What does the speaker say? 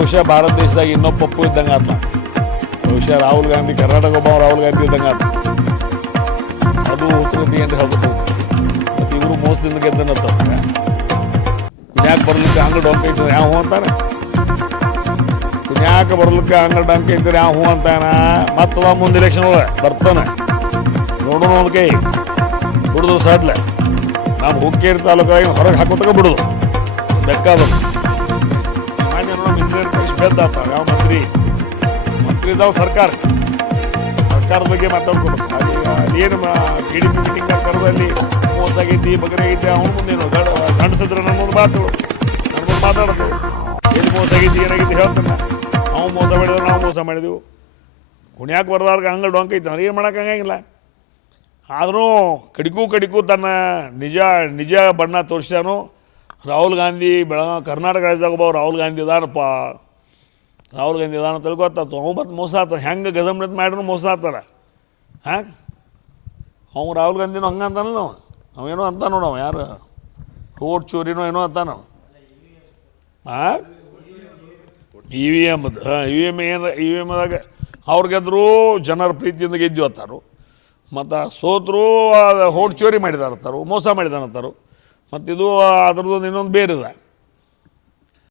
ಬಹುಶಃ ಭಾರತ ದೇಶದಾಗ ಇನ್ನೊಬ್ಬ ಪಪ್ಪು ಇದ್ದಂಗೆ ಆತ. ಬಹುಶಃ ರಾಹುಲ್ ಗಾಂಧಿ ಕರ್ನಾಟಕ ಒಬ್ಬ ರಾಹುಲ್ ಗಾಂಧಿ ಇದ್ದಂಗೆ ಆತ. ಅದು ಉತ್ತರದಿ ಏನು ಹೇಳ್ಬೋದು. ಮತ್ತು ಇವರು ಮೋಸದಿಂದ ಗೆದ್ದನತ್ತಂದ್ರೆ ಕುನ್ಯಾಕ ಬರ್ಲಿಕ್ಕೆ ಅಂಗಡಿ ಡೊಂಕ ಇದ್ದಾರೆ ಯಾವ ಹೂ ಅಂತಾನೆ. ಕುನ್ಯಾಕ ಬರ್ಲಿಕ್ಕೆ ಅಂಗಡಿ ಡೊಂಕ ಇದ್ದಾರೆ ಯಾವ ಹೂ ಅಂತಾನ. ಮತ್ತದ ಮುಂದೆ ಎಲೆಕ್ಷನ್ ಒಳಗೆ ಬರ್ತಾನೆ ನೋಡೋಣ ಒಂದು ಕೈ ಬಿಡುದು ಸಡ್ಲೆ. ನಾವು ಹುಕ್ಕೇರಿ ತಾಲೂಕಾಗಿ ಹೊರಗೆ ಹಾಕೋತಕ ಬಿಡುದು ಬೇಕಾದ್ರು. ಮಾನ್ಯ ನೋಡೋಣ ಇಂಜಿನಿಯರ್ ಕಳಿಸಿ ಬೆದ್ದಾತ ಯಾವ ಮಂತ್ರಿ ಇದ್ದಾವೆ ಸರ್ಕಾರದ ಬಗ್ಗೆ ಮಾತಾಡ್ಕೊಬೇಕು. ಅಲ್ಲಿ ಏನು KDP ಮೀಟಿಂಗ್ ಕರೆದಲ್ಲಿ ಮೋಸ ಆಗೈತಿ ಬಗರೆ ಆಗೈತಿ ಅವನು ಮುಂದೇನು ಗಂಡಸಿದ್ರೆ ನನ್ನ ಮುಂದೆ ಮಾತಾಡೋದು ಎಲ್ಲಿ ಮೋಸ ಆಗೈತಿ ಏನಾಗೈತಿ ಹೇಳ್ತಾನೆ. ನಾವು ಮೋಸ ಮಾಡಿದ್ರು ನಾವು ಮೋಸ ಮಾಡಿದೆವು. ಕುಣ್ಯಾಕ ಬರ್ದಾಗ ಹಂಗೆ ಡೊಂಕ ಐತಿ ಅವ್ರು ಏನು ಮಾಡೋಕ್ಕಾಗಿಲ್ಲ. ಆದರೂ ಕಡಿಗೂ ತನ್ನ ನಿಜ ಬಣ್ಣ ತೋರಿಸ್ಯಾನು. ರಾಹುಲ್ ಗಾಂಧಿ ಕರ್ನಾಟಕ ರಾಜ್ಯದಾಗ ಒಬ್ಬ ರಾಹುಲ್ ಗಾಂಧಿ ಇದಾನಪ್ಪ. ರಾಹುಲ್ ಗಾಂಧಿ ಇದಾನ ತಿಳ್ಕೊತಾತು. ಅವು ಮತ್ತು ಮೋಸ ಆಗ್ತದೆ. ಹೆಂಗೆ ಗಜಮ್ನತ್ ಮಾಡ್ರೂ ಮೋಸ ಆಗ್ತಾರೆ. ಹಾಂ ಅವ್ನು ರಾಹುಲ್ ಗಾಂಧಿನೂ ಹಂಗೆ ಅಂತಾನಲ್ಲ ಅವೇನೋ ಅಂತ ನೋಡು. ಅವ ಯಾರು ಓಟ್ ಚೋರಿನೋ ಏನೋ ಅಂತಾನ. ಹಾಂ EVM EVMದಾಗ ಅವ್ರು ಗೆದ್ದರೂ ಜನರ ಪ್ರೀತಿಯಿಂದ ಗೆದ್ದು ಅಂತಾರು. ಮತ್ತು ಸೋತರು ಓಟ್ ಚೋರಿ ಮಾಡಿದಾರಂತಾರು, ಮೋಸ ಮಾಡಿದಾರಂತಾರು. ಮತ್ತು ಇದು ಅದ್ರದ್ದು ಇನ್ನೊಂದು ಬೇರೆ ಇದೆ.